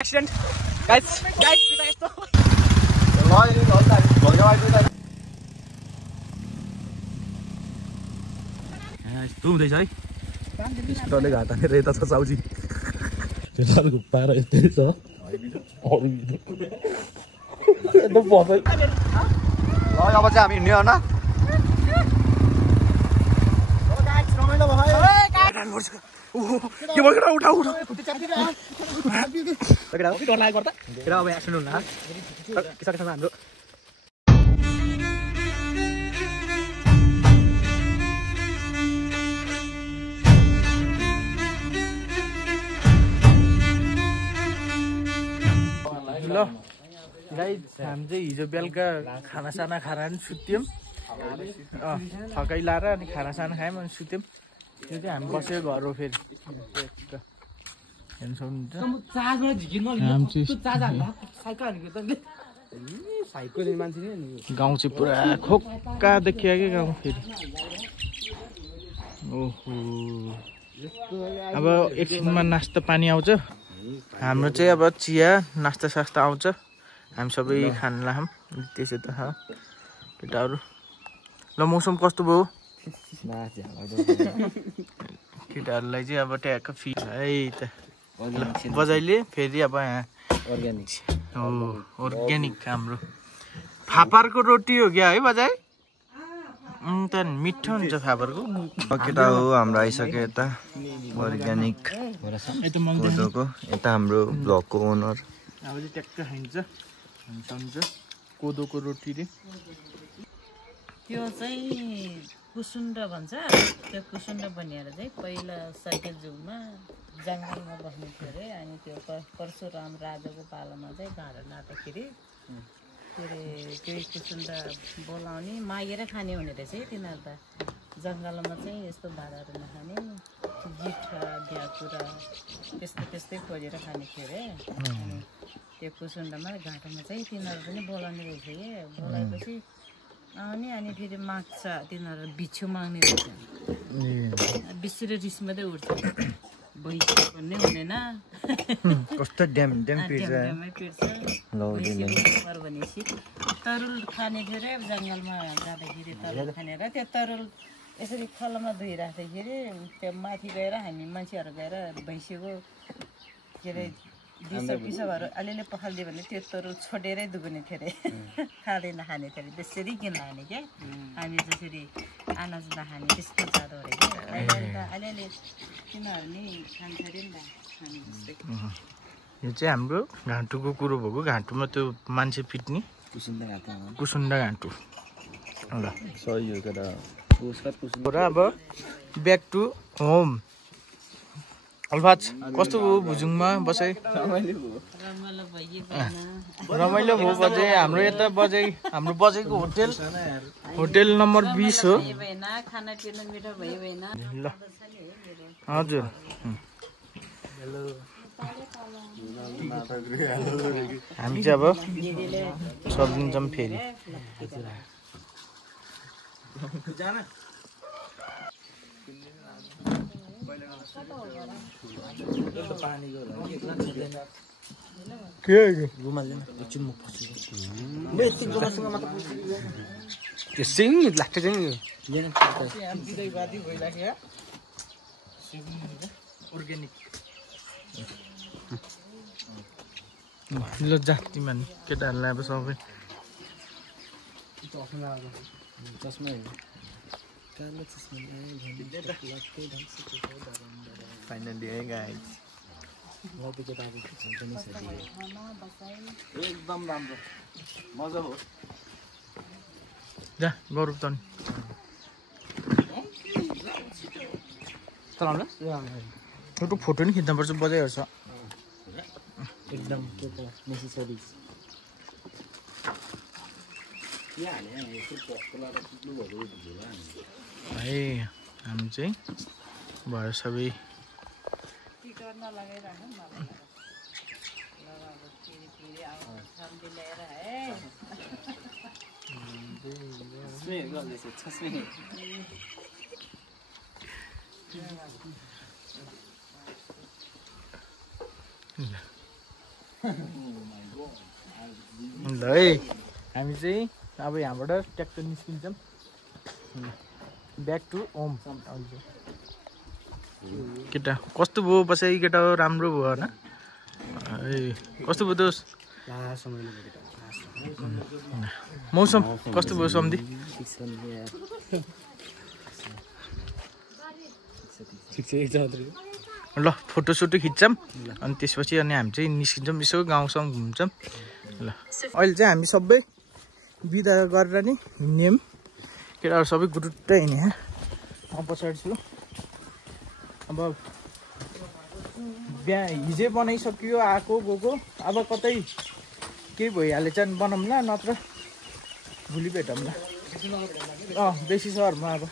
Accident, guys, kita यस्तो यस्तो हुँदैछ है स्टले घाटा रेता छ साउजी त्यसको पारा यस्तै छ एकदम पर्फेक्ट ल अब चाहिँ हामी हिँड्ने हो न के भयो केटा उठा उठा केटा हो कि डर लागेको केटा अब एक्सिडेन्ट हुन्न किसासँग हाम्रो ल गाइस हामी चाहिँ हिजो बेलुका खानासाना खाएर नि सुत्यौँ थकाइ लाएर अनि खानासाना खायौँ अनि सुत्यौँ यो चाहिँ हामी बसेको घर हो फेरि हेर्नु सक्नुहुन्छ गाउँ चाहिँ पुरा खोक्का देखियो कि गाउँ फेरि ओहो अब एकछिनमा नास्ता पानी आउँछ हाम्रो चाहिँ अब चिया नास्ता सास्ता आउँछ हामी सबै खान लाम त्यसो त केटाहरू ल मौसम कस्तो भयो केटाहरूलाई चाहिँ अब ट्याक्क फी है त बजाइले फेरि अब यहाँ अर्ग्यानिक हाम्रो फापरको रोटी हो क्या है बजाइ त मिठो हुन्छ फापरको केटा हो हाम्रो आइसक्यो यता अर्ग्यानिक कोदोको यता हाम्रो ब्लकको ओनर अब चाहिँ ट्याक्क खाइन्छ हुन्छ कोदोको रोटी रे त्यो चाहिँ कुसुन्ड भन्छ त्यो कुसुन्ड भनेर चाहिँ पहिला साइकल जुगमा जङ्गलमा बस्ने थियो अरे अनि त्यो परशुराम राजाको पालामा चाहिँ घाँडो नाट्दाखेरि त्यही कुसुन्ड बोलाउने मागेर खाने हुने रहेछ है तिनीहरू त जङ्गलमा चाहिँ यस्तो भाँडाहरू नखाने जिठा भ्याकुरा त्यस्तै खोजेर खाने थियो अरे अनि त्यो कुसुन्डमा घाँटोमा चाहिँ तिनीहरू पनि बोलाउने रहेछ कि बोलाएपछि अनि फेरि माग्छ तिनीहरू बिच्छु माग्ने रहेछ बिस्सिएर रिस मात्रै उठ्छ भैँसी भन्ने हुँदैन कस्तो ड्यामै पिर्छ भनेपछि तरुल खाने थियो अरे जङ्गलमा जाँदाखेरि तरुल खानेर त्यो तरुल यसरी खलमा धोइराख्दाखेरि त्यो माथि गएर हामी मान्छेहरू गएर भैँसीको के अरे पिसो भएर अलिअलि पखालिदियो भने त्यो तरुल छोडेरै दुगुने थियो अरे खाँदै नखाने थियो अरे त्यसरी किन लाने क्या हामी जसरी अनाज नखाने त्यस्तो जाँदो रहेछ अलिअलि तिनीहरू नि खान्छ अरे नि त खाने जस्तै यो चाहिँ हाम्रो घाँटुको कुरो भएको घाँटुमा त्यो मान्छे पिट्ने कुसुन्डा घाँटु ल सही हो केटा र अब ब्याक टु होम अल्फाज कस्तो भयो भुजुङमा बसाइ रमाइलो भयो बजाइ हाम्रो यता बजाइ हाम्रो बजाइको होटेल नम्बर 20 हो ल हजुर हामी चाहिँ अब सकिन्छौँ फेरि ल जाति मान केटाहरूलाई अब सबै फाइनली है गाइस एकदम राम्रो मजा हो जा गरौँ त नि चलाउनु फोटो फोटो नि खिच्नु पर्छ बजाइहाल्छ एकदम नेसेसरी है हामी चाहिँ भयो सबै ल है हामी चाहिँ अब यहाँबाट ट्र्याक्टर निस्किन्छौँ ब्याक टु होम। केटा कस्तो भयो बसाइ केटा हो राम्रो भयो होइन ए कस्तो भयो दोस्त मौसम कस्तो भयो सम्धि ल फोटोसोटो खिच्छौँ अनि त्यसपछि अनि हामी चाहिँ निस्किन्छौँ यसो गाउँसम्म घुम्छौँ ल अहिले चाहिँ हामी सबै बिदा गरेर नि हिँड्ने केटाहरू सबै गुरुट्टै हिँड्ने म पछाडि छु अब हिजै बनाइसकियो आएको गएको अब कतै केही भइहालेछ भने बनाउँला नत्र भोलि भेटौँला बेसी सहरमा अब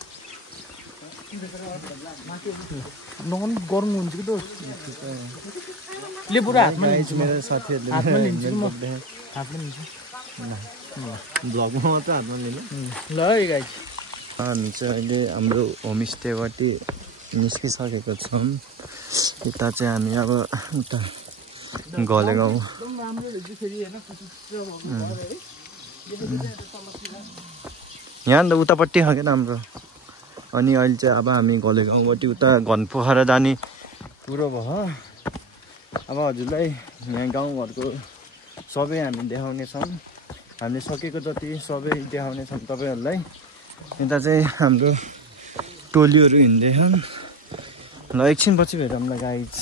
नगर्नु गरौँ हुन्छ कि दोस्त ले पुरा हातमा लिन्छु मेरो साथीहरूले हातमा लिन्छु म हातमा लिन्छु भ्लगमा मात्र हातमा लिनु ल है गाइस हामी चाहिँ अहिले हाम्रो होमस्टेबाट निस्किसकेको छौँ यता चाहिँ हामी अब उता गलेगाउँ यहाँ त उतापट्टि हो क्या हाम्रो अनि अहिले चाहिँ अब हामी गलेगाउँबाट उता घनपोखरा जाने कुरो भयो अब हजुरलाई यहाँ गाउँघरको सबै हामी देखाउनेछौँ हामीले सकेको जति सबै देखाउनेछौँ तपाईँहरूलाई यता चाहिँ हाम्रो टोलीहरू हिँड्दैछन् ल एकछिनपछि भेटौँला गाइज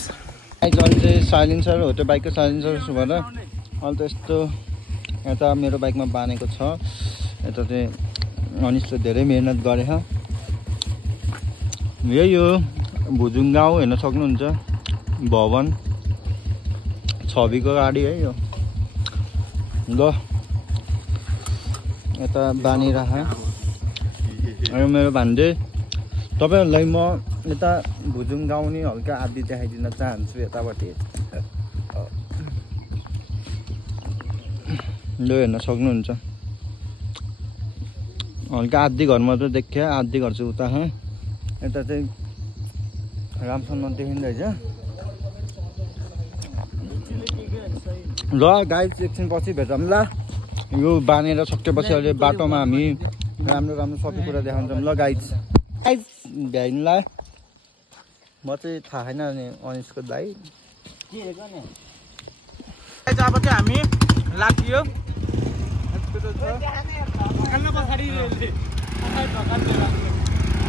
अहिले चाहिँ साइलेन्सर हो त्यो बाइकको साइलेन्सर भएर अहिले त यस्तो यता मेरो बाइकमा बानेको छ यता चाहिँ अनिसले धेरै मिहिनेत गरेछ यही हो भुजुङ गाउँ हेर्न सक्नुहुन्छ भवन छविको गाडी है यो ल यता बानिरह अनि मेरो भान्जे तपाईँहरूलाई म यता भुजुङ गाउँ नि हल्का आदि देखाइदिन चाहन्छु यतापट्टि यो हेर्न सक्नुहुन्छ हल्का आदि घर मात्र देखियो आदि घर चाहिँ उता यता चाहिँ राम्रोसँग देखिँदैछ ल गाइस एकछिन पछि भेटौँला यो बानेर सकेपछि अहिले बाटोमा हामी राम्रो राम्रो सबै कुरा देखाउँछौँ ल गाइस भ्याइनलाई म चाहिँ थाहा छैन अनि अनिसको दाइ अब चाहिँ हामी लाग्यो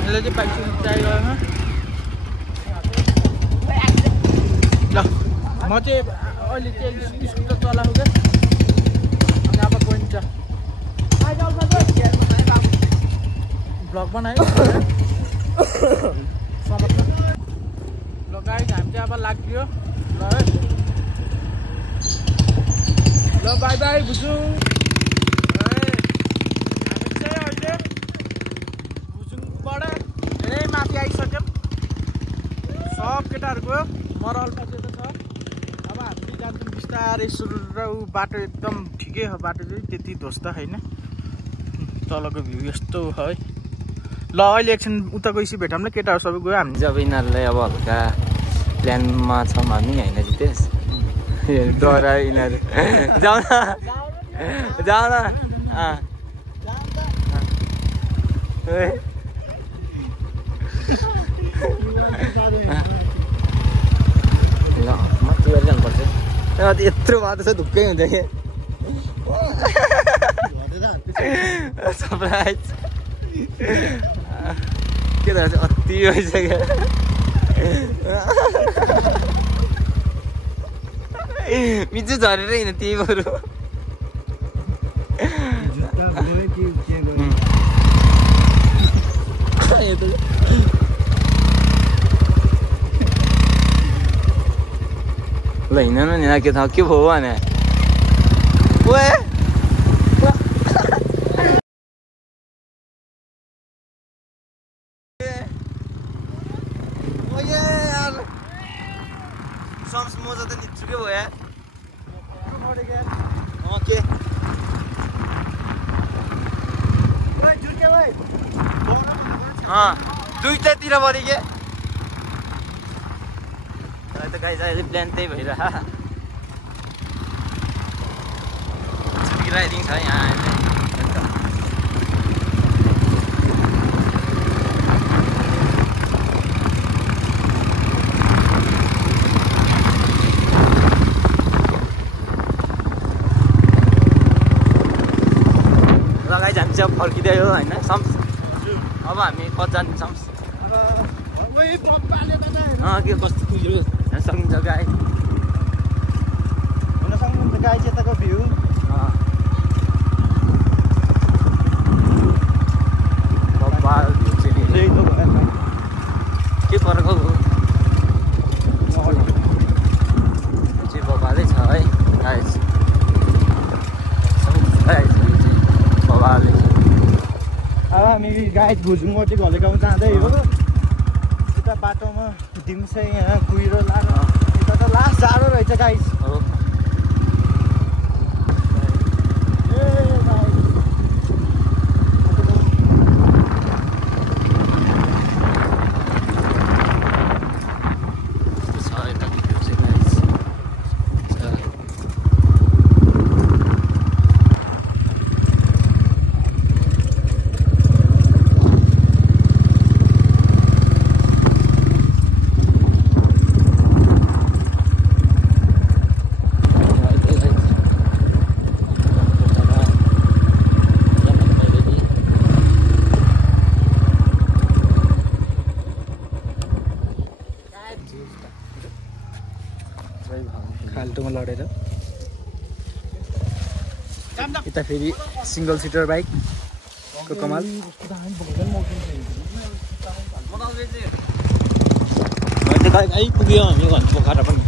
यसले चाहिँ बाइक ट्राई गरेन ल म चाहिँ अहिले चाहिँ स्कुटर चलाएको क्या अनि अब गइन्छ भ्लग बनायो ल गाइस हामी चाहिँ अब लाग्यो ल ल बाई बाई बुझौँ हामी चाहिँ अहिले बुझौँबाट धेरै माथि आइसक्यौँ सब केटाहरू गयो मरल पछि त छ अब हामी जान्छौँ बिस्तारै सुरु र ऊ बाटो एकदम ठिकै हो बाटो चाहिँ त्यति ध्वस्त होइन तलको भ्यू यस्तो है ल अहिले एकछिन उता गएपछि भेटौँला केटाहरू सबै गयो हामी जब यिनीहरूलाई अब हल्का प्लानमा छौँ हामी होइन जितेश डरा यिनीहरू जाऊ न जाऊ न ल माथि गरिरहनुपर्छ यत्रो बाटो छ ढुक्कै हुन्छ कि सरप्राइज केटाहरू चाहिँ अति भइसक्यो मिचु झरेर हिँड्नु त्यही बरु ल हिँड्नु नि के थाहा के भयो भने मोजा त निचुकै भयो ओके दुईटातिर पऱ्यो के त गाइस अहिले प्लान त्यही भइरह राइडिङ छ यहाँ अहिले लगाइ जान्छ फर्किँदै हो होइन सम्स अब हामी कता जान्छौँ के कस्तो कुहिरो हेर्न सक्नुहुन्छ गाई हुन सक्नुहुन्छ गाई चाहिँ यताको भ्यू के फरक हो चाहिँ बबालै छ है गाइस बबाले अब हामी गाई भुजुङपट्टि घले गाउँ जाँदै हो उता बाटोमा दिम्से यहाँ कुहिरो लाग उता त लास्ट जाडो रहेछ गाइस हो खाल्टोमा लडेर यता फेरि सिङ्गल सिटर बाइकको कमाल आइपुग्यो हामी घर पोखरा पनि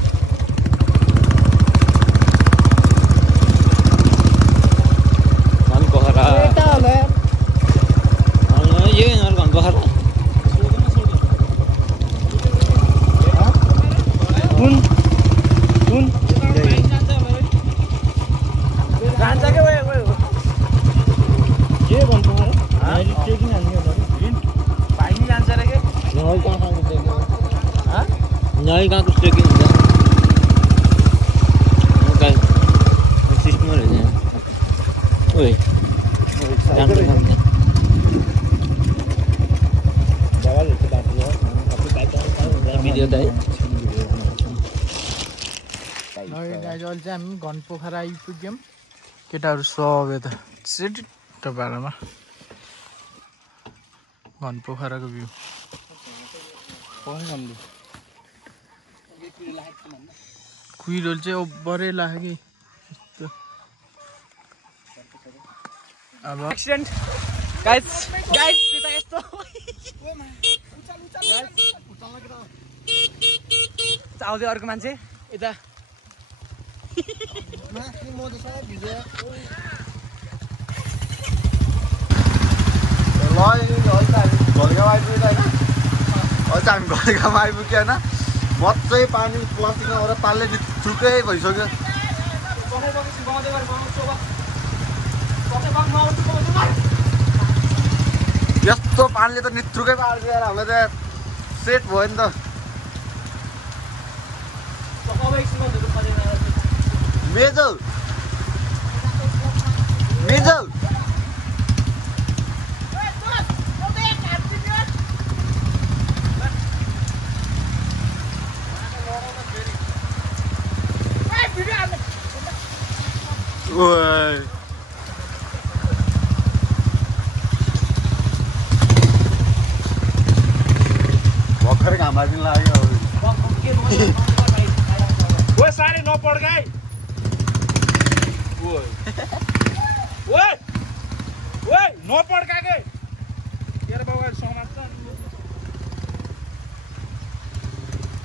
घन पोखरा यही घन पोखरा नयाँ कहाँको ट्रेकिङ हुन्छ सिस्टमर होइन ओइ भिडियो दाइ अहिले चाहिँ हामी घनपोखरा आइपुग्यौँ केटाहरू सब यता सिट पारामा घनपोखराको भ्यू कुहिरो चाहिँ ओभरै लाग्यो कि अब एक्सिडेन्ट गाइस गाइस त्यता यस्तो आउँदै अर्को मान्छे यता हामी घरगाउँमा आइपुग्यो होइन मजाइ पानी प्लास्टिकमा आएर पालले थुकै भइसक्यो यस्तो पानीले त निथ्रुकै पारिदियो यार हामीलाई त सेट भयो नि त मेजौ मेजौ ओइ भर्खरै घाम लाग्न लाग्यो ओए सारे नपढ गाई ओए ओए ओए नपढ काके यार बाबा समाज त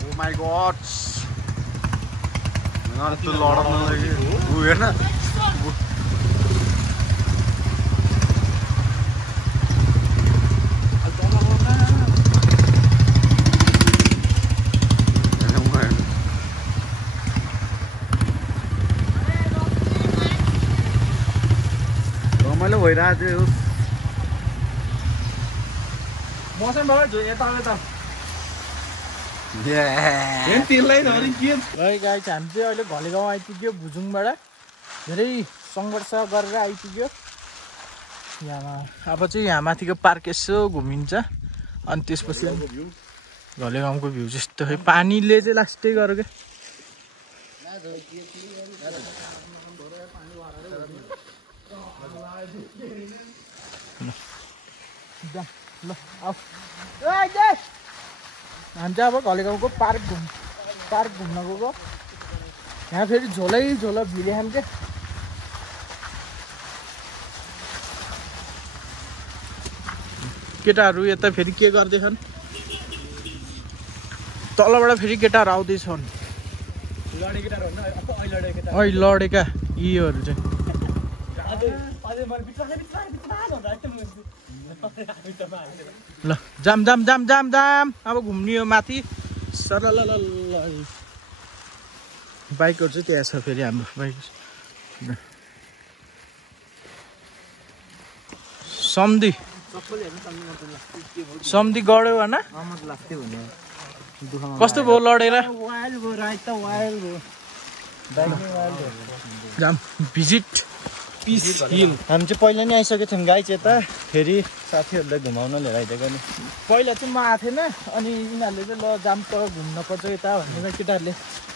ओ माय गॉड यार तो लडन लाग्यो उ हेर्न रमाइलो भइरहेको थियो मौसम बाबा जो यता यता Yeah. है गाइस हामी चाहिँ अहिले घलेगाउँ आइपुग्यो भुजुङबाट धेरै सङ्घर्ष गरेर आइपुग्यो यहाँमा। अब चाहिँ यहाँ माथिको पार्क यसो घुमिन्छ अनि त्यसपछि घलेगाउँको भ्यू जस्तो है पानीले चाहिँ लास्टै गऱ्यो क्या। ल आऊ हामी चाहिँ अब घलेगाउँको पार्क घुम्न गएको। यहाँ फेरि झोलै झोला भिले हामी चाहिँ केटाहरू यता फेरि के गर्दैछन् तलबाट फेरि केटाहरू आउँदैछन् लडेका यीहरू चाहिँ ल जाम जाम जाम जाम जाम अब घुम्ने हो माथि सरल बाइकहरू चाहिँ त्यहाँ छ फेरि हाम्रो बाइक सम्धी गड्यो भन कस्तो भयो लडेर जाम भिजिट पिस हिल। हामी चाहिँ पहिला नै आइसकेको थियौँ गाइस यता फेरि साथीहरूलाई घुमाउन लिएर आइदिएको नि। पहिला चाहिँ म आएको थिएन अनि यिनीहरूले चाहिँ ल जाम त घुम्न पर्छ यता भनेर केटाहरूले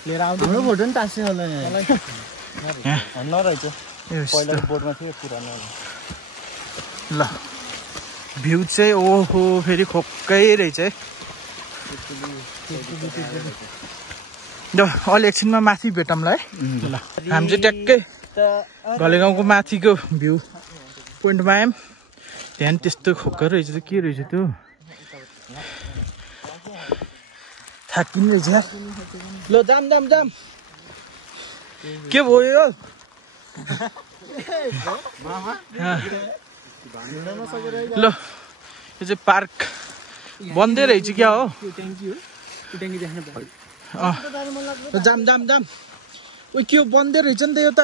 लिएर आउँदै हाम्रो फोटो नि टाँस्यो होला नि नरहेछ पहिलाको बोर्डमा थियो पुरानो। ल भ्यू चाहिँ ओहो फेरि खोक्कै रहेछ है। ल अलि एकछिनमा माथि भेटौँला है। ल हामी चाहिँ ट्याक्कै घलेगाउँको माथिको भ्यू पोइन्टमा आयौँ। त्यहाँ त्यस्तो खोक्कै रहेछ त के रहेछ त्यो थाकिने रहेछ। ल जाम जाम जाम के भयो ल यो चाहिँ पार्क बन्दै रहेछ क्या हो। जाम जाम जाम ओ के हो बन्दै रहेछ नि त यो त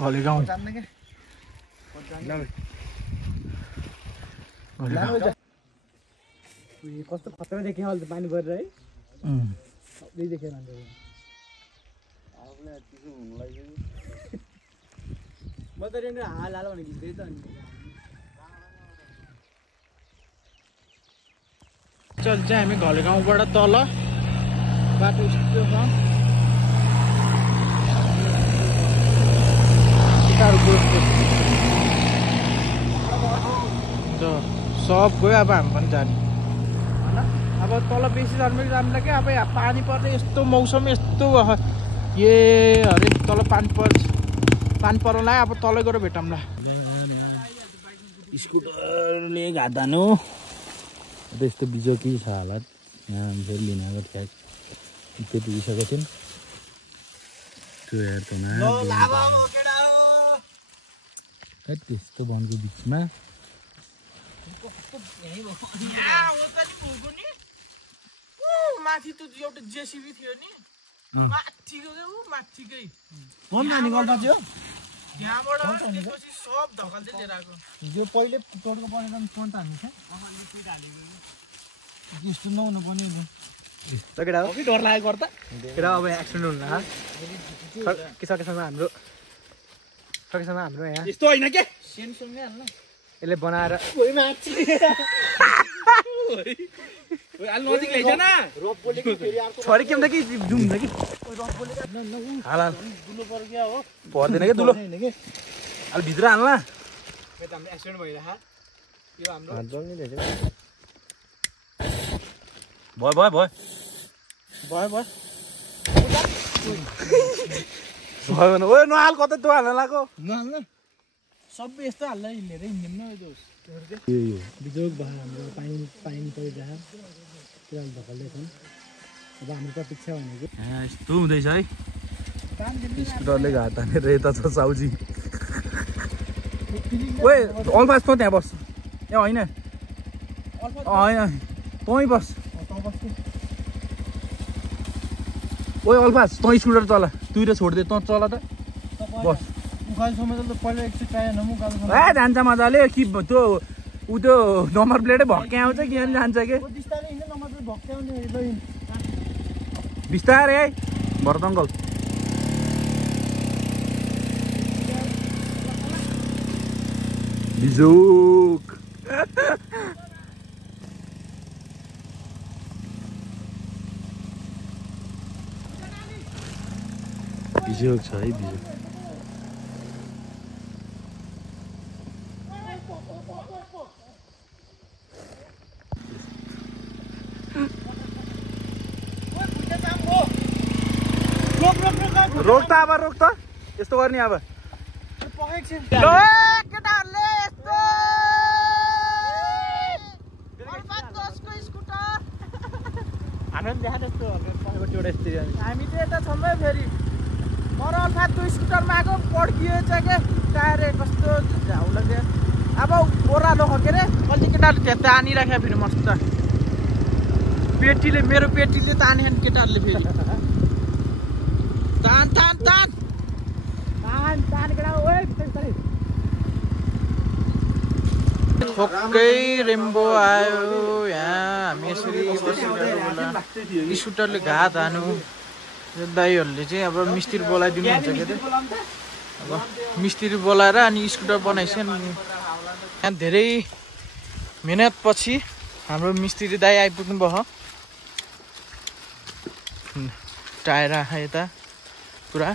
घलेगाउँ कस्तो खतरा देख्यो अहिले त पानी परेर है सबै देखेर म त रेन्ड हाल हाल भनेको त्यही त अनि चल चाहिँ हामी घलेगाउँबाट तल बाटो यस्तो छ सब गयो अब हामी पनि जाने होइन। अब तल बेसी जानु पनि राम्रो क्या अब यहाँ पानी पर्ने यस्तो मौसम यस्तो ए अरे तल पानी पर्नला अब तलै गएर भेटौँला। स्कुटरले घाटानु यस्तो बिजोकी छ हालत यहाँ फेरि लिन आएको ठ्याक त्यो पुगिसकेको थियौँ त्यो हेर्दैन त्यस्तो वनको बिचमा माथि त एउटा जेसिबी थियो नि माथिकै त्यहाँबाट त्यसपछि सब धकाल्दै लिएर आएको यो पहिले टोटको परेर फोन त हाल्नु यस्तो नहुनु पर्ने नि डर लागेको गर्दा केटा अब एक्सिडेन्ट हुनु के सकेसम्म हाम्रो यहाँ यस्तो होइन के सेनसुङै हाल्न यसले बनाएर नजिक लैजान छोरी के कि जुम कि हाल पर्दैन क्या दुलो अलि भित्र हाल्न एक्सिडेन्ट भइरहेको यो हाम्रो भयो भने ओ नहाल कतै त्यो हाल्न लाग्यो नहाल्न सबै यस्तो हाल्दा लिएर हिँड्यौँ न बिजोग भयो हाम्रो पानी परिरहेको पुरा धकल्दैछन् अब हाम्रो प्रतीक्षा भनेको यस्तो हुँदैछ है स्कुटरले घाट हानेर यता छ साउजी ओए अल्फाज त त्यहाँ बस ए होइन तँ बस ओए अल्फाज तँ स्कुटर चला तुइरो छोडिदिए तँ चला त बस उकालोसम्म त पहिला एकचोटि ट्राई हेर्नु उकालोसम्म ए जान्छ मजाले कि त्यो ऊ त्यो नम्बर प्लेटै भक्कै आउँछ कि यहाँ जान्छ कि बिस्तारै है भरत अङ्कल बिजोक बिजोक छ है बिजोक रोक त अब रोक त यस्तो गर्ने अब केटाहरूले यस्तो हामी चाहिँ यता छौँ है फेरि मर अल्फातको स्कुटरमा आएको पड्किएछ के टायर कस्तो झाउला क्या अब ओह्रालो हो के अरे कति केटाहरूले त्यहाँ तानिराख्यो फेरि मस्त पेटीले मेरो पेटीले ताने केटाहरूले फेरि तान तान तान तान तान केटा ओए ठोक्कै रेम्बो आयो यहाँ हामी यसरी बसेर स्कुटरले घात हानु दाइहरूले चाहिँ अब मिस्त्री बोलाइदिनु हुन्छ के अरे अब मिस्त्री बोलाएर अनि स्कुटर बनाइसक्यो नि यहाँ धेरै मिहिनेतपछि हाम्रो मिस्त्री दाइ आइपुग्नु भयो टायर आयो यता पुरा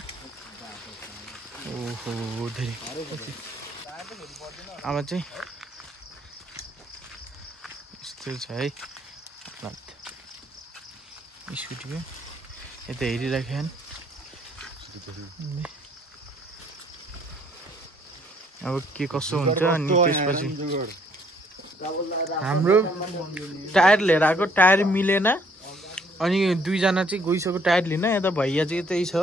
ओहो धेरै अब चाहिँ यस्तो छ है स्कुटीको यता हेरिराख्यो अब के कसो हुन्छ अनि त्यसपछि हाम्रो टायर लिएर आएको टायर मिलेन अनि दुईजना चाहिँ गइसक्यो टायर लिन यता भैया चाहिँ यतै छ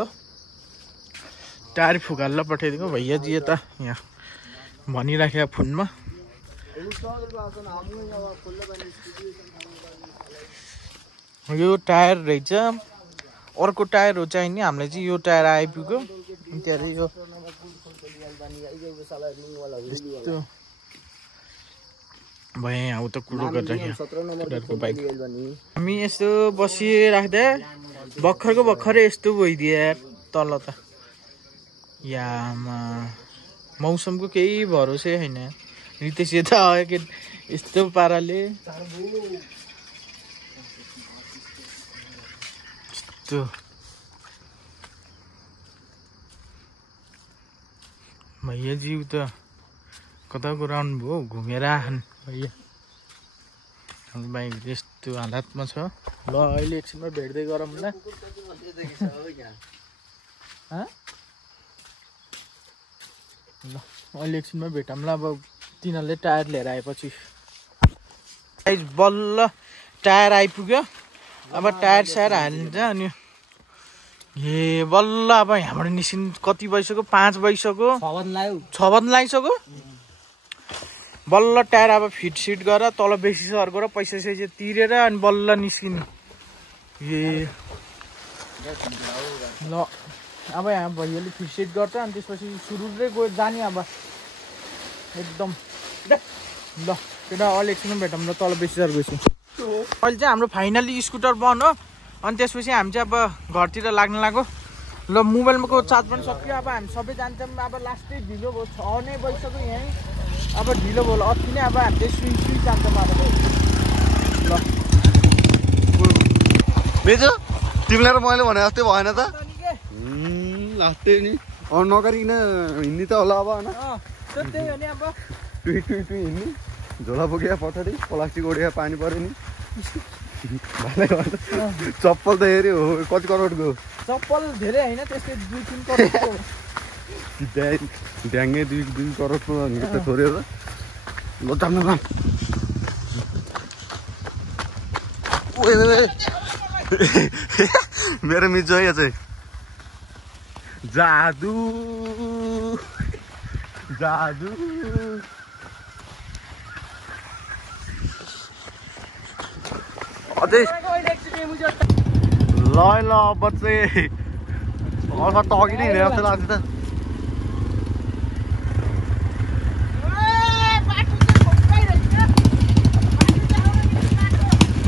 टायर फुकाल्न पठाइदिएको भैयाजी यता यहाँ भनिराखेको फोनमा यो टायर रहेछ अर्को टायर हो चाहिँ नि हामीलाई चाहिँ यो टायर आइपुग्यो त्यहाँदेखि यो यस्तो भयो यहाँ उता कुरो गरिराख्यो बाइक हामी यस्तो बसिराख्दा भर्खरको भर्खरै यस्तो भइदियो तल त यामा मौसमको केही भरोसै छैन रितेश यता आयो कि यस्तो पाराले यस्तो भैयाजी उता कताको राउन्ड भयो घुमेर आएन भैया हाम्रो बाइक यस्तो हालतमा छ ल अहिले एकछिनमा भेट्दै गरौँ ल अहिले एकछिनमा भेटौँ ल अब तिनीहरूले टायर लिएर आएपछि बल्ल टायर आइपुग्यो अब टायर सायर हालिन्छ अनि ए बल्ल अब यहाँबाट निस्किनु कति भइसक्यो 5 भइसक्यो 6 बज्न लागिसक्यो बल्ल टायर अब फिट सिट गरेर तल बेसी सर्को र पैसा सैसा तिरेर अनि बल्ल निस्किनु ए ल अब यहाँ भैयाले फिट सिट गर्छ अनि त्यसपछि सुरुले गयो जाने अब एकदम ल केटा अहिले एकछिनमा भेटौँ ल तल बेसी सर गएपछि अहिले चाहिँ हाम्रो फाइनली स्कुटर बन्द हो अनि त्यसपछि हामी चाहिँ अब घरतिर लाग्न लाग्यो ल मोबाइलमाको चार्ज पनि सक्यो अब हामी सबै जान्छौँ अब लास्टै ढिलो भयो 6 नै बजिसक्यो यहीँ अब ढिलो भयो अति नै अब हामी चाहिँ सुई जान्छौँ अब ल बेजो तिमीलाई र मैले भने जस्तै भएन त लास्टै नि नगरिकन हिँड्ने त होला अब होइन त्यही हो नि अब टुई टुई टुई हिँड्ने झोला बोकेर पछाडि प्लास्टिक ओढेर पानी पऱ्यो नि चप्पल त हेऱ्यो कति करोडको चप्पल धेरै होइन त्यसले 2-3 करोडको ड्याङ्गे 2 करोडको त छोडेर ल जाम मेरो मिज है चाहिँ जादु जादु अझै ल ल बच्चे घरमा त अघि नै हिँडेर जस्तो लाग्छ त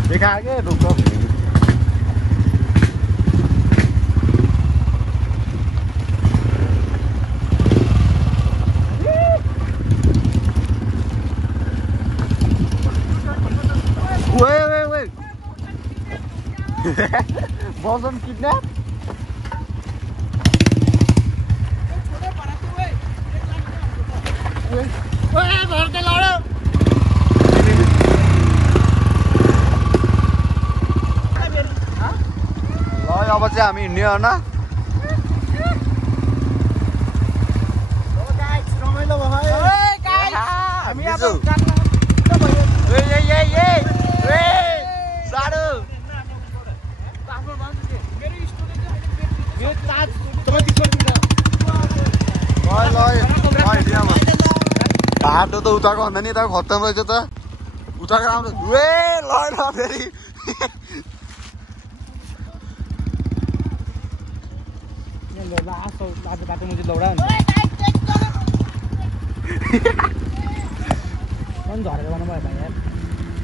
देखा के ढुक्क Wait. Bosom kidnap? अब चाहिँ हामी हिँड्ने हो न बाटो त उताको भन्दा नि यताको खत्तम रहेछ त उताको राम्रो ल फेरि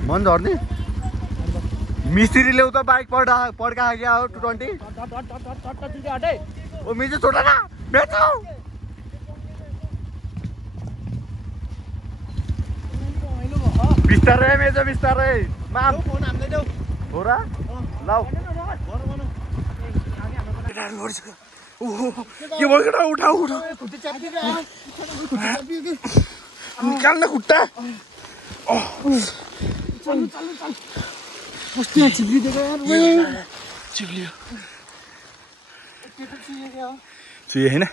मन झर्ने मिस्त्रीले उता बाइक पड्का गया हो 220 ओ मिस्त्री छोटा ना बेचो बिस्तारै मेजो बिस्तारै माम फोन हान्दै देऊ हो र लाउ ये बोल केटा उठा निकाल्न खुट्टा चल कस्तो चिप्लिदिएको यार चिप्लियो चुहे हैन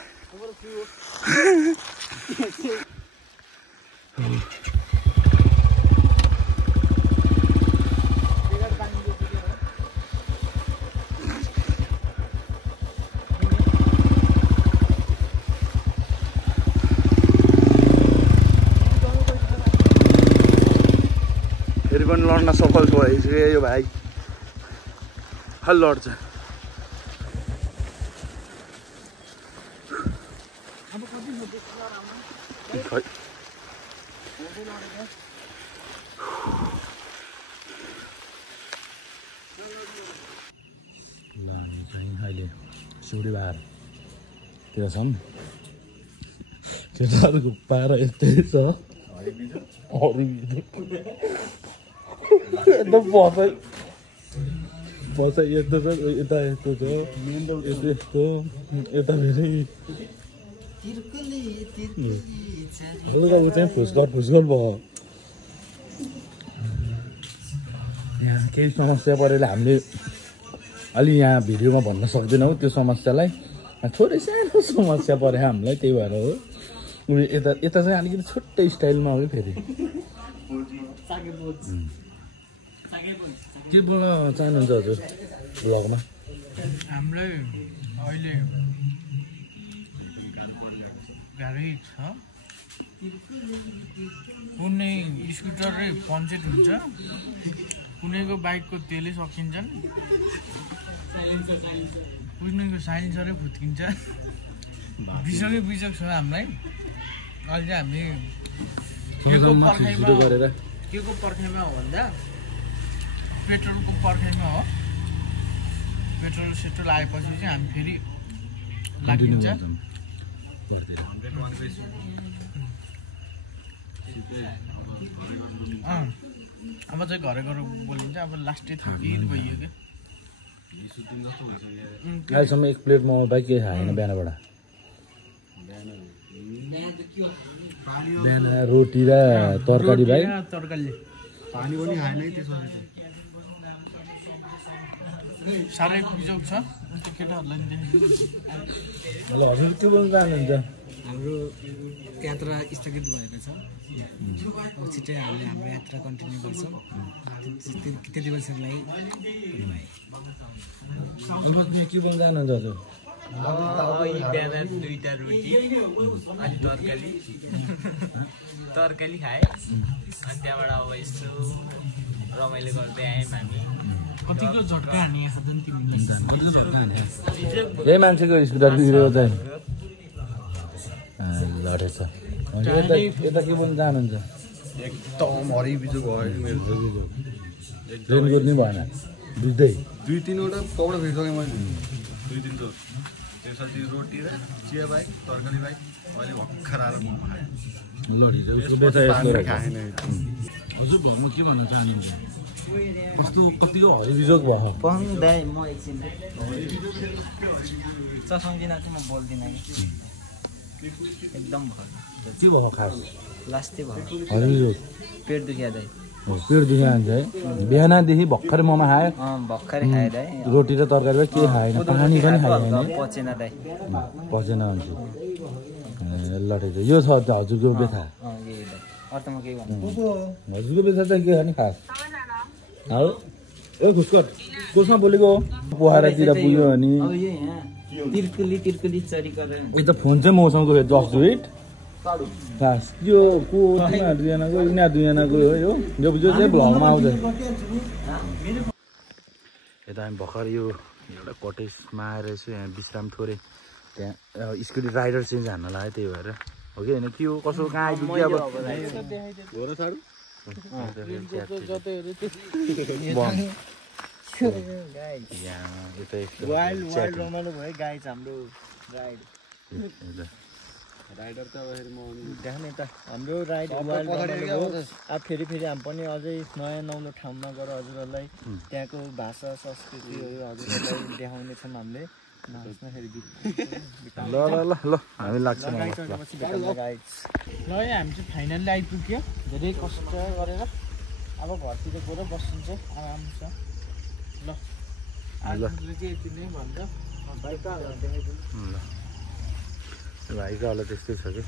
फेरि पनि लड्न सफल भएछु यो भाइ हल लड्छ अहिले सिउडी बार त्यो छन् केटाहरूको पारा यस्तै छ एकदम बसाइ यस्तो छ यता यस्तो छ यस्तो यता फेरि ऊ चाहिँ फुसकर भयो केही समस्या परेर हामीले अलि यहाँ भिडियोमा भन्न सक्दैनौँ त्यो समस्यालाई थोरै सानो समस्या पऱ्यो हामीलाई त्यही भएर हो यता यता चाहिँ अलिकति छुट्टै स्टाइलमा हो फेरि के बोल्न चाहनुहुन्छ हजुर ब्लगमा हामीलाई अहिले गाह्रै छ कुनै स्कुटरै पञ्चेट हुन्छ कुनैको बाइकको तेलै सकिन्छन् कुनैको साइलेन्सरै फुत्किन्छ बिजोकै बिजोग छ हामीलाई अहिले हामी के को पर्खाइमा हो भन्दा पेट्रोलको पर्खाइमा हो पेट्रोल सेट्रोल आएपछि चाहिँ हामी फेरि लागिन्छ अब चाहिँ घरै घर बोलिन्छ अब लास्टै थकित भइयो क्या अहिलेसम्म एक प्लेट मोमो बाइक के खाएन बिहानबाट बिहान रोटी र तरकारी बाइक तरकारीले पानी पनि खाएन त्यसो साह्रै बिजोग छ केटाहरूलाई नि ल हजुर के बोल्नु चाहनुहुन्छ हाम्रो यात्रा स्थगित भएको छ छिट्टै हामीले हाम्रो यात्रा कन्टिन्यू गर्छौँ त्यति बेलासम्मलाई के बोल्नु चाहनुहुन्छ हजुर बिहान 2टा रोटी अनि तरकारी खाएँ अनि त्यहाँबाट अब यस्तो रमाइलो गर्दै आयौँ हामी कतिको झट्का हानी खाँदैन तिमीले यही मान्छेको स्कुटर बिग्रेको चाहिँ लडेछ यता के बोल्नु चाहनुहुन्छ एकदम हरि बिजोग भयो मेरो रेनकोट नि भएन बुझ्दै 2-3 वटा पौडा भेट्सकेँ मैले 2-3 जोर त्यसपछि रोटी र चिया बाहेक तरकारी बाहेक अहिले भर्खर आएर मोमो खाएँ ल ठिक छ उसको बेचा यस्तो रहेछ खाएन हजुर भन्नु के भन्न चाहनुहुन्छ कस्तो कतिको हरिबिजोग भयो पङ्दाइ म एकछिन चसङ्गिना चाहिँ म बोल्दिनँ कि एकदम भयो के भयो खास लास्टै भयो हरिबिजोग पेट दुख्या दाइ पेट दुखाइहाल्छ है बिहानदेखि भर्खरै मोमो खायो भर्खरै खाएँ दाइ रोटी र तरकारी भए केही खाएन पानी पनि खाएन पचेन दाइ पचेन हुन्छ ल ठिक छ यो छ त हजुरको बेथा यही दाइ अर्थमा केही भन्नु हजुरको बेथा चाहिँ के हो नि खास हौ ए खुसकोट कोसमा बोलेको पोखरातिर पुग्यो भने अब यो यहाँ तिर्कुली चरी गरेर यो त फोन चाहिँ मसँग गयो जस्ट डु इट खास यो को तिमीहरू दुईजनाको यिनीहरू दुईजनाको हो यो चाहिँ भ्लगमा आउँछ यता हामी भर्खर यो एउटा कटेजमा आएर यसो यहाँ विश्राम थोरै त्यहाँ स्कुटी राइडर चेन्ज हान्न लाग्यो त्यही भएर हो कि होइन के हो कसो कहाँ आइपुग्यो अब वाइल्ड रमाइलो भयो गाई हाम्रो राइड राइडर त अब म देख्ने त हाम्रो राइड वाइल्ड रमाइलो हो अब फेरि हामी पनि अझै नयाँ नौलो ठाउँमा गएर हजुरहरूलाई त्यहाँको भाषा संस्कृतिहरू हजुरहरूलाई देखाउने छौँ हामीले ल हामी लाग्छ ल हामी चाहिँ फाइनल्ली आइपुग्यो धेरै कष्ट गरेर अब घरतिर गएर बसिन्छ आरामसँग ल आज चाहिँ यति नै भन्छ भाइको हालत त्यस्तै छ कि